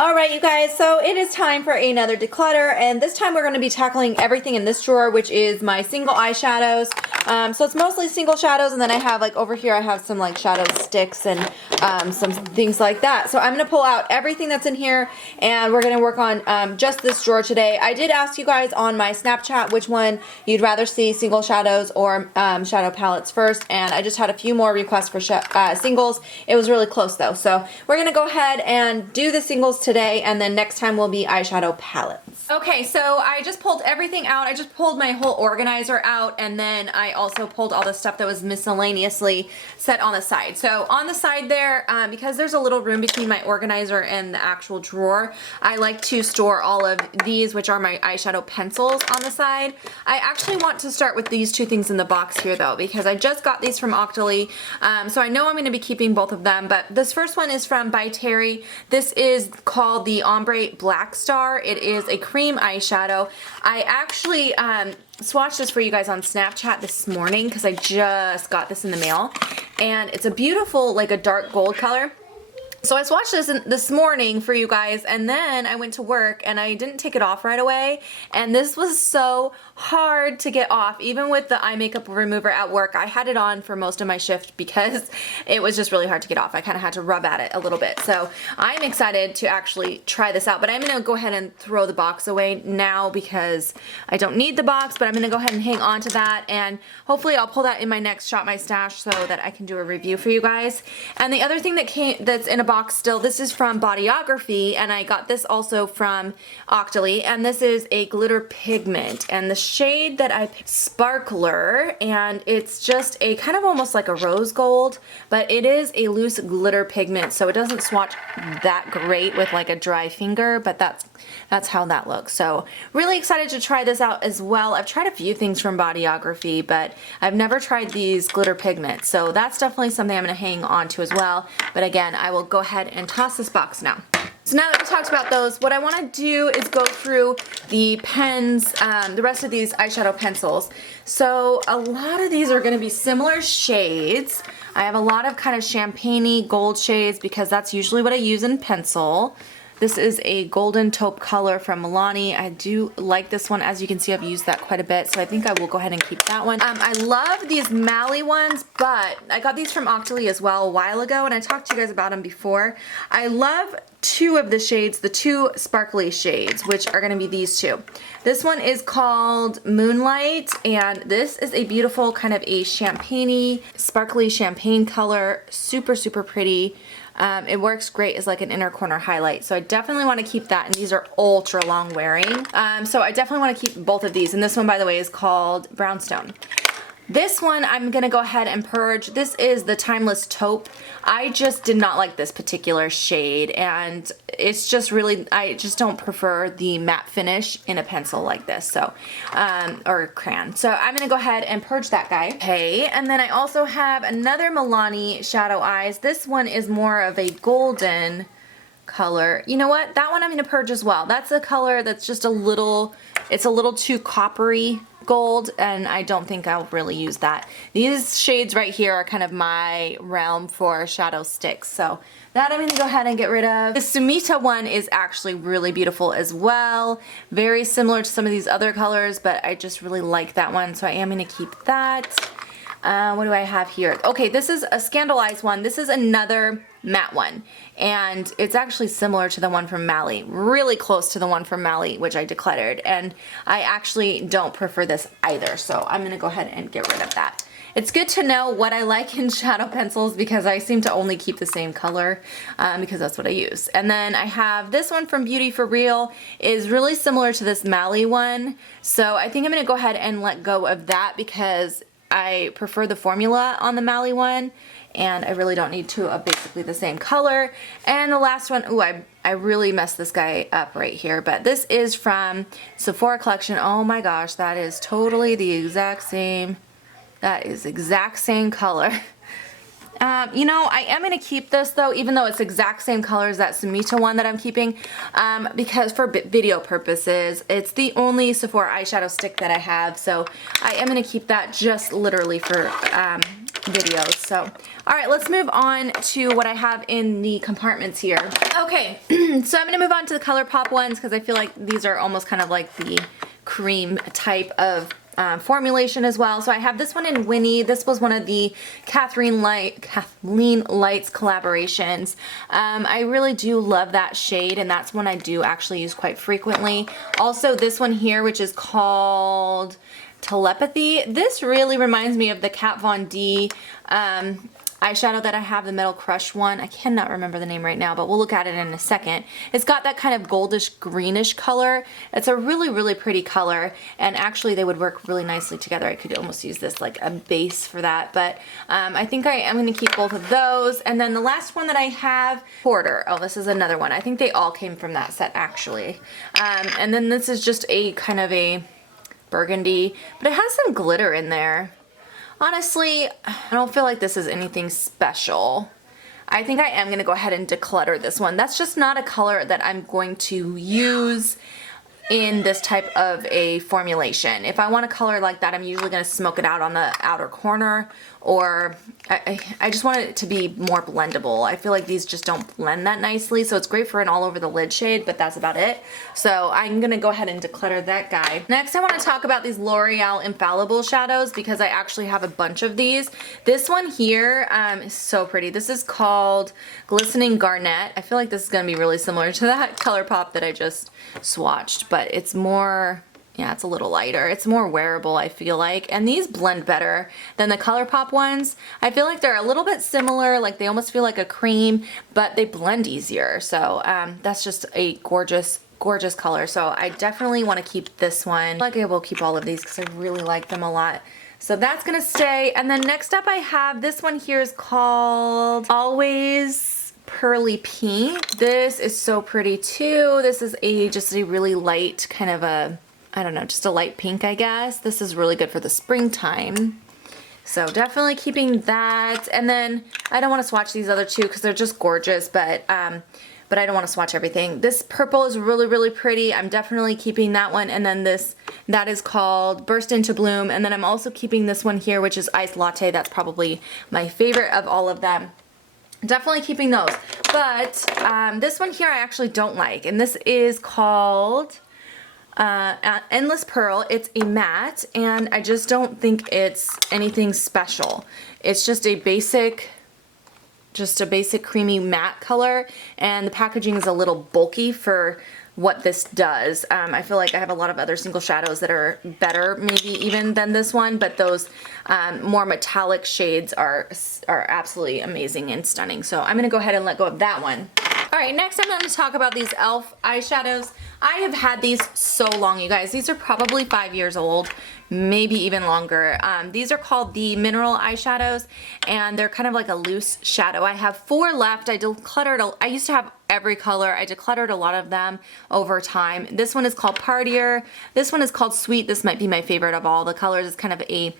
Alright you guys, so it is time for another declutter, and this time we're going to be tackling everything in this drawer, which is my single eyeshadows. So it's mostly single shadows, and then I have like over here I have some like shadow sticks and some things like that. So I'm going to pull out everything that's in here, and we're going to work on just this drawer today. I did ask you guys on my Snapchat which one you'd rather see, single shadows or shadow palettes first, and I just had a few more requests for singles. It was really close though, so we're going to go ahead and do the singles today, and then next time will be eyeshadow palettes. Okay, so I just pulled everything out. I just pulled my whole organizer out, and then I also pulled all the stuff that was miscellaneously set on the side. So on the side there, because there's a little room between my organizer and the actual drawer, I like to store all of these, which are my eyeshadow pencils, on the side. I actually want to start with these two things in the box here though, because I just got these from Octoly, so I know I'm going to be keeping both of them, but this first one is from ByTerry. This is called the Ombre Blackstar. It is a cream eyeshadow. I actually swatched this for you guys on Snapchat this morning because I just got this in the mail, and it's a beautiful, like a dark gold color. So I swatched this this morning for you guys, and then I went to work and I didn't take it off right away, and this was so hard to get off. Even with the eye makeup remover at work, I had it on for most of my shift because it was just really hard to get off. I kind of had to rub at it a little bit. So I'm excited to actually try this out, but I'm going to go ahead and throw the box away now because I don't need the box, but I'm going to go ahead and hang on to that, and hopefully I'll pull that in my next Shop My Stash so that I can do a review for you guys. And the other thing that's in a box still, this is from Bodyography, and I got this also from Octoly, and this is a glitter pigment, and the shade that I picked, Sparkler, and it's just a kind of almost like a rose gold, but it is a loose glitter pigment, so it doesn't swatch that great with like a dry finger, but that's how that looks. So really excited to try this out as well. I've tried a few things from Bodyography, but I've never tried these glitter pigments, so that's definitely something I'm going to hang on to as well. But again, I will go ahead and toss this box now. So now that we talked about those, what I want to do is go through the pens, the rest of these eyeshadow pencils. So a lot of these are going to be similar shades. I have a lot of kind of champagne-y gold shades because that's usually what I use in pencil. This is a golden taupe color from Milani. I do like this one. As you can see, I've used that quite a bit, so I think I will go ahead and keep that one. I love these Mally ones, but I got these from Octoly as well a while ago, and I talked to you guys about them before. I love two of the shades, the two sparkly shades, which are going to be these two. This one is called Moonlight, and this is a beautiful kind of a champagne-y, sparkly champagne color. Super, super pretty. It works great as like an inner corner highlight, so I definitely want to keep that, and these are ultra long wearing. So I definitely want to keep both of these, and this one, by the way, is called Brownstone. This one I'm going to go ahead and purge. This is the Timeless Taupe. I just did not like this particular shade, and it's just really, I just don't prefer the matte finish in a pencil like this, so, or crayon. So I'm going to go ahead and purge that guy. Okay, and then I also have another Milani Shadow Eyes. This one is more of a golden color. You know what? That one I'm going to purge as well. That's a color that's just a little, it's a little too coppery gold, and I don't think I'll really use that. These shades right here are kind of my realm for shadow sticks, so that I'm going to go ahead and get rid of. The Sumita one is actually really beautiful as well. Very similar to some of these other colors, but I just really like that one, so I am going to keep that. What do I have here? Okay, this is a Scandalized one. This is another matte one, and it's actually similar to the one from Mally, really close to the one from Mally, which I decluttered, and I actually don't prefer this either, so I'm going to go ahead and get rid of that. It's good to know what I like in shadow pencils because I seem to only keep the same color because that's what I use. And then I have this one from Beauty For Real, is really similar to this Mally one, so I think I'm going to go ahead and let go of that because I prefer the formula on the Mally one, and I really don't need two of basically the same color. And the last one, ooh, I really messed this guy up right here, but this is from Sephora Collection. Oh my gosh, that is totally the exact same, that is exact same color. You know, I am going to keep this though, even though it's exact same color as that Sumita one that I'm keeping, because for video purposes, it's the only Sephora eyeshadow stick that I have, so I am going to keep that just literally for videos. So, all right, let's move on to what I have in the compartments here. Okay, so I'm gonna move on to the ColourPop ones because I feel like these are almost kind of like the cream type of formulation as well. So I have this one in Winnie. This was one of the Kathleen Lights collaborations. I really do love that shade, and that's one I do actually use quite frequently. Also this one here, which is called Telepathy. This really reminds me of the Kat Von D eyeshadow that I have, the Metal Crush one. I cannot remember the name right now, but we'll look at it in a second. It's got that kind of goldish greenish color. It's a really, really pretty color, and actually they would work really nicely together. I could almost use this like a base for that, but I think I am going to keep both of those. And then the last one that I have, Porter. Oh, this is another one. I think they all came from that set actually. And then this is just a kind of a burgundy, but it has some glitter in there. Honestly, I don't feel like this is anything special. I think I am going to go ahead and declutter this one. That's just not a color that I'm going to use in this type of a formulation. If I want a color like that, I'm usually going to smoke it out on the outer corner, or I just want it to be more blendable. I feel like these just don't blend that nicely, so it's great for an all over the lid shade, but that's about it. So I'm going to go ahead and declutter that guy. Next, I want to talk about these L'Oreal Infallible shadows because I actually have a bunch of these. This one here is so pretty. This is called Glistening Garnet. I feel like this is going to be really similar to that ColourPop that I just swatched, but it's more, yeah, it's a little lighter. It's more wearable, I feel like. And these blend better than the ColourPop ones. I feel like they're a little bit similar, like they almost feel like a cream, but they blend easier. So that's just a gorgeous, gorgeous color. So I definitely want to keep this one. Like I will keep all of these because I really like them a lot. So that's gonna stay. And then next up I have, this one here is called Always Pearly Pink. This is so pretty too. This is just a really light kind of a, I don't know, just a light pink, I guess. This is really good for the springtime. So definitely keeping that. And then I don't want to swatch these other two because they're just gorgeous, but I don't want to swatch everything. This purple is really, really pretty. I'm definitely keeping that one. And then that is called Burst Into Bloom. And then I'm also keeping this one here, which is Iced Latte. That's probably my favorite of all of them. Definitely keeping those. But this one here I actually don't like. And this is called Endless Pearl. It's a matte, and I just don't think it's anything special. It's just a basic creamy matte color, and the packaging is a little bulky for what this does. I feel like I have a lot of other single shadows that are better maybe even than this one, but those more metallic shades are absolutely amazing and stunning. So I'm gonna go ahead and let go of that one. All right, next I'm going to talk about these e.l.f. eyeshadows. I have had these so long, you guys. These are probably 5 years old, maybe even longer. These are called the Mineral eyeshadows, and they're kind of like a loose shadow. I have 4 left. I used to have every color. I decluttered a lot of them over time. This one is called Partier. This one is called Sweet. This might be my favorite of all the colors. It's kind of a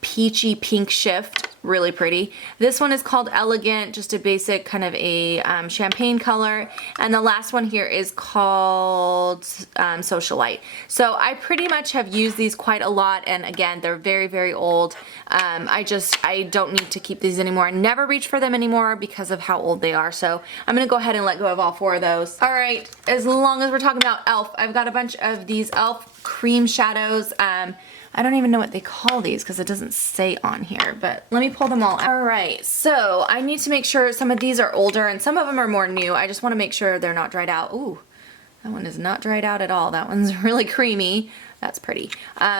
peachy pink shift, really pretty. This one is called Elegant, just a basic kind of a champagne color. And the last one here is called Socialite. So I pretty much have used these quite a lot, and again, they're very, very old. I don't need to keep these anymore. I never reach for them anymore because of how old they are. So I'm gonna go ahead and let go of all 4 of those. All right, as long as we're talking about e.l.f., I've got a bunch of these e.l.f. cream shadows. I don't even know what they call these because it doesn't say on here, but let me pull them all out. All right, so I need to make sure some of these are older and some of them are more new. I just want to make sure they're not dried out. Ooh, that one is not dried out at all. That one's really creamy. That's pretty.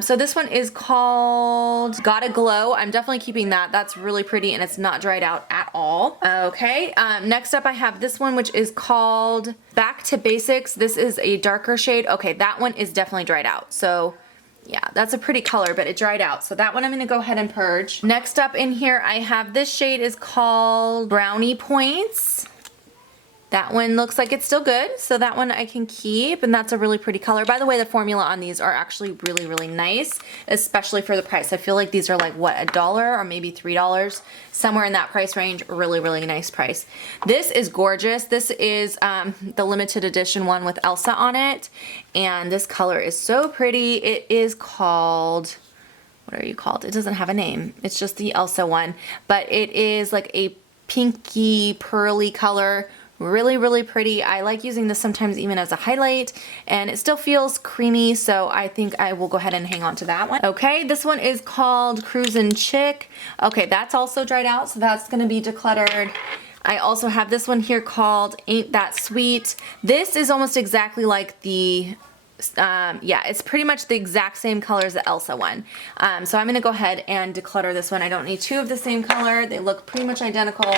So this one is called Gotta Glow. I'm definitely keeping that. That's really pretty and it's not dried out at all. Okay, next up I have this one, which is called Back to Basics. This is a darker shade. Okay, that one is definitely dried out. So yeah, that's a pretty color, but it dried out. So that one I'm gonna go ahead and purge. Next up in here, I have this shade is called Brownie Points. That one looks like it's still good, so that one I can keep, and that's a really pretty color. By the way, the formula on these are actually really, really nice, especially for the price. I feel like these are like, what, $1 or maybe $3? Somewhere in that price range. Really, really nice price. This is gorgeous. This is the limited edition one with Elsa on it, and this color is so pretty. It is called what are you called? It doesn't have a name. It's just the Elsa one, but it is like a pinky pearly color. Really, really pretty. I like using this sometimes even as a highlight, and it still feels creamy, so I think I will go ahead and hang on to that one. Okay, this one is called Cruisin' Chick. Okay, that's also dried out, so that's gonna be decluttered. I also have this one here called Ain't That Sweet. This is almost exactly like the yeah, it's pretty much the exact same color as the Elsa one. So I'm gonna go ahead and declutter this one. I don't need two of the same color. They look pretty much identical.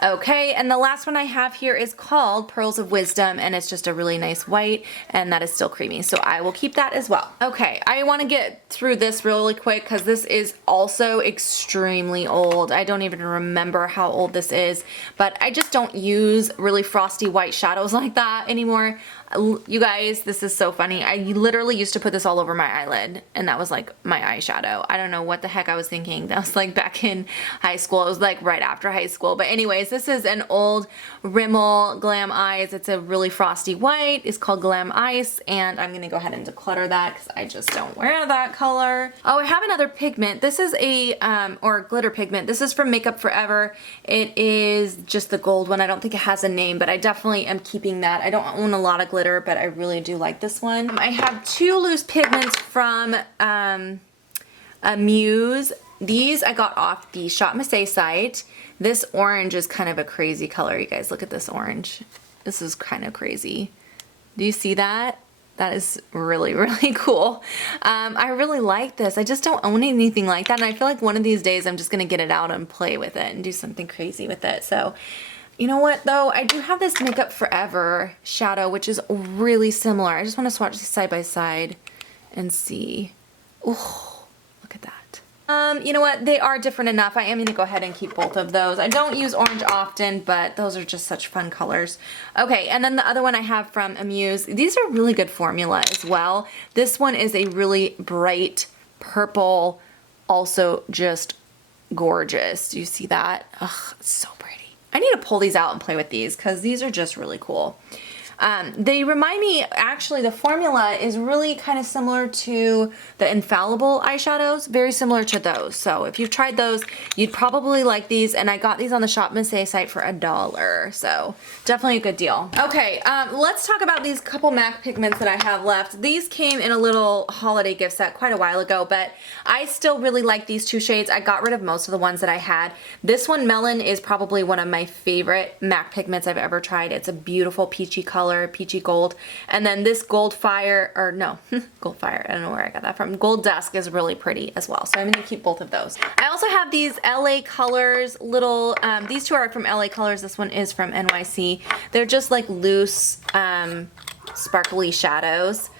Okay, and the last one I have here is called Pearls of Wisdom, and it's just a really nice white, and that is still creamy, so I will keep that as well. Okay, I want to get through this really quick because this is also extremely old. I don't even remember how old this is, but I just don't use really frosty white shadows like that anymore. You guys, this is so funny. I literally used to put this all over my eyelid, and that was like my eyeshadow. I don't know what the heck I was thinking. That was like back in high school. It was like right after high school. But anyways, this is an old Rimmel Glam Eyes. It's a really frosty white. It's called Glam Ice, and I'm gonna go ahead and declutter that because I just don't wear that color. Oh, I have another pigment. This is a, or glitter pigment. This is from Makeup Forever. It is just the gold one. I don't think it has a name, but I definitely am keeping that. I don't own a lot of glitter, but I really do like this one. I have two loose pigments from Muse. These I got off the Shop Missy site. This orange is kind of a crazy color, you guys. Look at this orange. This is kind of crazy. Do you see that? That is really, really cool. I really like this. I just don't own anything like that, and I feel like one of these days I'm just gonna get it out and play with it and do something crazy with it. So you know what though? I do have this Makeup Forever shadow, which is really similar. I just want to swatch these side by side and see. Oh, look at that. You know what? They are different enough. I am going to go ahead and keep both of those. I don't use orange often, but those are just such fun colors. Okay, and then the other one I have from Muse. These are really good formula as well. This one is a really bright purple, also just gorgeous. Do you see that? Ugh, it's so pretty. I need to pull these out and play with these because these are just really cool. They remind me, actually, the formula is really kind of similar to the Infallible eyeshadows, very similar to those. So if you've tried those, you'd probably like these, and I got these on the Shop Missy site for $1, so definitely a good deal. Okay, let's talk about these couple MAC pigments that I have left. These came in a little holiday gift set quite a while ago, but I still really like these two shades. I got rid of most of the ones that I had. This one, Melon, is probably one of my favorite MAC pigments I've ever tried. It's a beautiful peachy color. Peachy gold, and then this Gold Fire, or no, Gold Fire, I don't know where I got that from. Gold Dusk is really pretty as well, so I'm gonna keep both of those. I also have these LA Colors little, these two are from LA Colors, this one is from NYC. They're just like loose, sparkly shadows.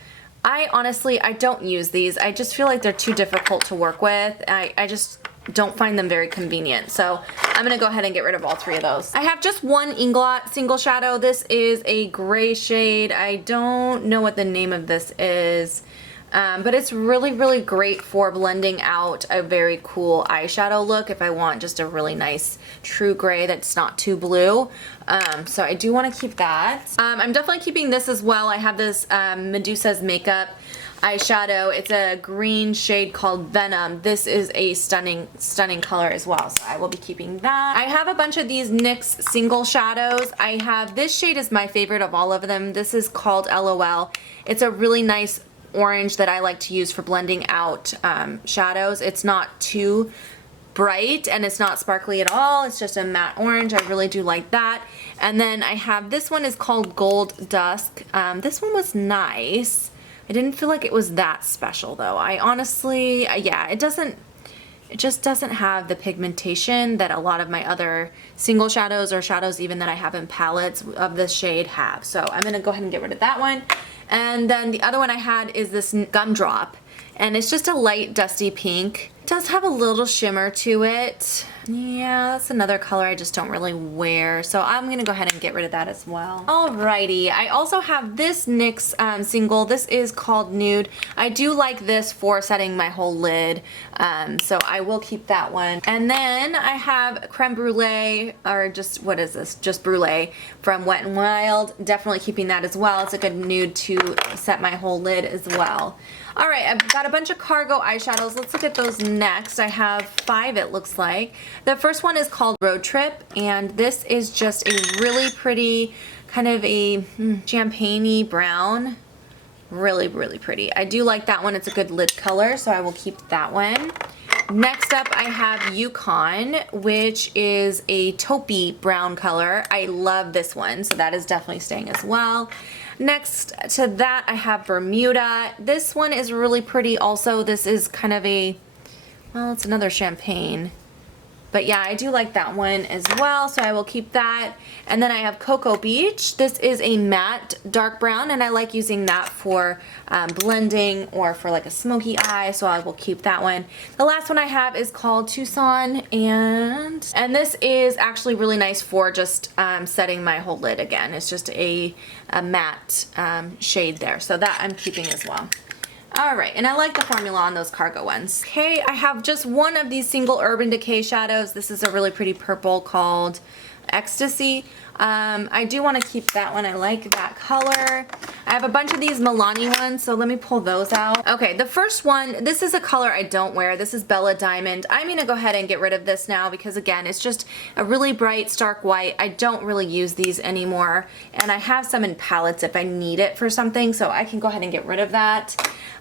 I honestly don't use these. I just feel like they're too difficult to work with. I just don't find them very convenient. So I'm gonna go ahead and get rid of all three of those. I have just one Inglot single shadow. This is a gray shade. I don't know what the name of this is, but it's really, really great for blending out a very cool eyeshadow look if I want just a really nice true gray that's not too blue. So I do want to keep that. I'm definitely keeping this as well. I have this Medusa's Makeup eyeshadow. It's a green shade called Venom. This is a stunning, stunning color as well, so I will be keeping that. I have a bunch of these NYX single shadows. I have, this shade is my favorite of all of them. This is called LOL. It's a really nice orange that I like to use for blending out shadows. It's not too bright and it's not sparkly at all. It's just a matte orange. I really do like that. And then I have, this one is called Gold Dusk. This one was nice. I didn't feel like it was that special though. I honestly, yeah, it just doesn't have the pigmentation that a lot of my other single shadows or shadows even that I have in palettes of this shade have. So I'm gonna go ahead and get rid of that one. And then the other one I had is this Gumdrop, and it's just a light dusty pink. It does have a little shimmer to it. Yeah, that's another color I just don't really wear, so I'm gonna go ahead and get rid of that as well. Alrighty, I also have this NYX single. This is called Nude. I do like this for setting my whole lid, so I will keep that one. And then I have Creme Brulee, or just, what is this? Just Brulee from Wet n Wild. Definitely keeping that as well. It's a good nude to set my whole lid as well. Alright, Got a bunch of cargo eyeshadows. Let's look at those next. I have 5, it looks like. The first one is called Road Trip, and this is just a really pretty kind of a champagne-y brown. Really, really pretty. I do like that one. It's a good lid color, so I will keep that one. Next up, I have Yukon, which is a taupey brown color. I love this one, so that is definitely staying as well. Next to that, I have Bermuda. This one is really pretty also. This is kind of a, well, it's another champagne. But yeah, I do like that one as well, so I will keep that. And then I have Cocoa Beach. This is a matte dark brown, and I like using that for blending or for like a smoky eye, so I will keep that one. The last one I have is called Tucson, and this is actually really nice for just setting my whole lid again. It's just a matte shade there, so that I'm keeping as well. Alright, and I like the formula on those cargo ones. Okay, I have just one of these single Urban Decay shadows. This is a really pretty purple called Ecstasy. I do want to keep that one. I like that color. I have a bunch of these Milani ones, so let me pull those out. Okay, the first one, this is a color I don't wear. This is Bella Diamond. I'm going to go ahead and get rid of this now because, again, it's just a really bright, stark white. I don't really use these anymore, and I have some in palettes if I need it for something, so I can go ahead and get rid of that.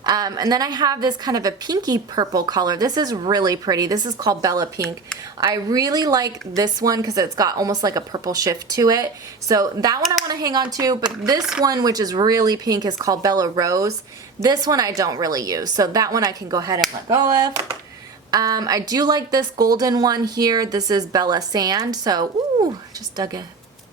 And then I have this kind of a pinky purple color. This is really pretty. This is called Bella Pink. I really like this one because it's got almost like a purple shift to it. So that one I want to hang on to, but this one, which is really pink, is called Bella Rose. This one I don't really use, so that one I can go ahead and let go of. I do like this golden one here. This is Bella Sand, so ooh, just dug a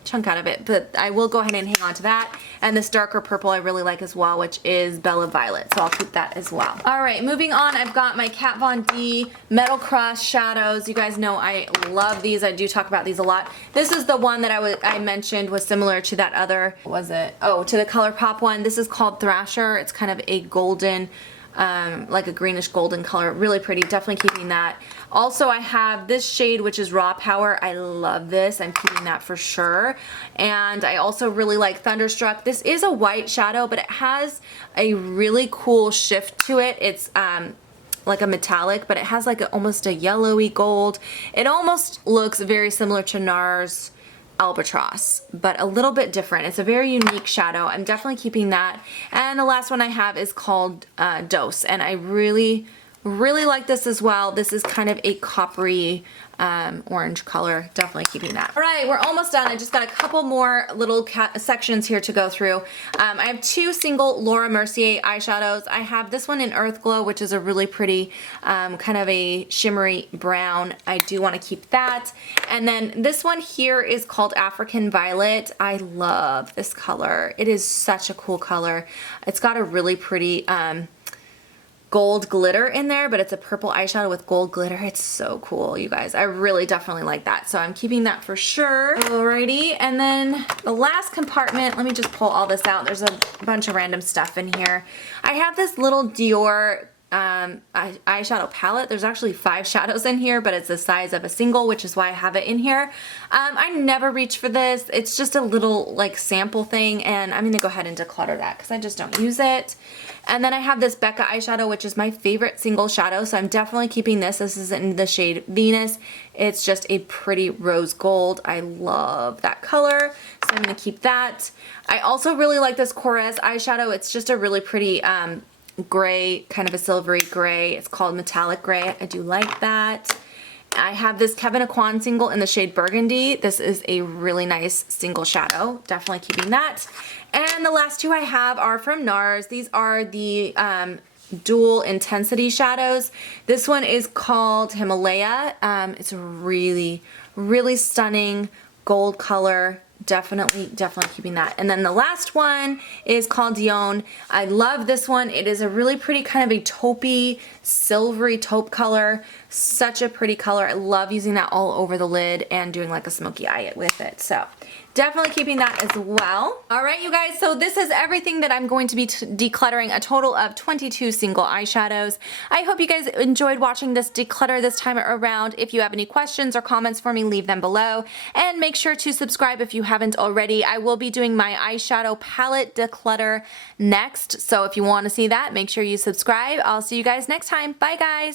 chunk out of it, but I will go ahead and hang on to that. And this darker purple I really like as well, which is Bella Violet, so I'll keep that as well. Alright, moving on, I've got my Kat Von D Metal Cross shadows. You guys know I love these. I do talk about these a lot. This is the one that I mentioned was similar to that other, what was it? Oh, to the ColourPop one. This is called Thrasher. It's kind of a golden, like a greenish golden color. Really pretty. Definitely keeping that. Also, I have this shade, which is Raw Power. I love this. I'm keeping that for sure. And I also really like Thunderstruck. This is a white shadow, but it has a really cool shift to it. It's like a metallic, but it has like almost a yellowy gold. It almost looks very similar to NARS Albatross, but a little bit different. It's a very unique shadow. I'm definitely keeping that. And the last one I have is called Dose, and I really like this as well. This is kind of a coppery orange color. Definitely keeping that. All right, we're almost done. I just got a couple more little sections here to go through. I have 2 single Laura Mercier eyeshadows. I have this one in Earth Glow, which is a really pretty kind of a shimmery brown. I do want to keep that. And then this one here is called African Violet. I love this color. It is such a cool color. It's got a really pretty gold glitter in there, but it's a purple eyeshadow with gold glitter. It's so cool, you guys. I really definitely like that, so I'm keeping that for sure. Alrighty, and then the last compartment, let me just pull all this out. There's a bunch of random stuff in here. I have this little Dior eyeshadow palette. There's actually 5 shadows in here, but it's the size of a single, which is why I have it in here. I never reach for this. It's just a little like sample thing, and I'm gonna go ahead and declutter that because I just don't use it. And then I have this Becca eyeshadow, which is my favorite single shadow, so I'm definitely keeping this. This is in the shade Venus. It's just a pretty rose gold. I love that color, so I'm gonna keep that. I also really like this Korres eyeshadow. It's just a really pretty gray, kind of a silvery gray. It's called Metallic Gray. I do like that. I have this Kevyn Aucoin single in the shade Burgundy. This is a really nice single shadow. Definitely keeping that. And the last 2 I have are from NARS. These are the dual intensity shadows. This one is called Himalaya. It's a really stunning gold color. Definitely keeping that. And then the last one is called Dion. I love this one. It is a really pretty kind of a taupey, silvery taupe color. Such a pretty color. I love using that all over the lid and doing like a smoky eye with it. So definitely keeping that as well. All right, you guys, so this is everything that I'm going to be decluttering, a total of 22 single eyeshadows. I hope you guys enjoyed watching this declutter this time around. If you have any questions or comments for me, leave them below. And make sure to subscribe if you haven't already. I will be doing my eyeshadow palette declutter next. So if you want to see that, make sure you subscribe. I'll see you guys next time. Bye, guys.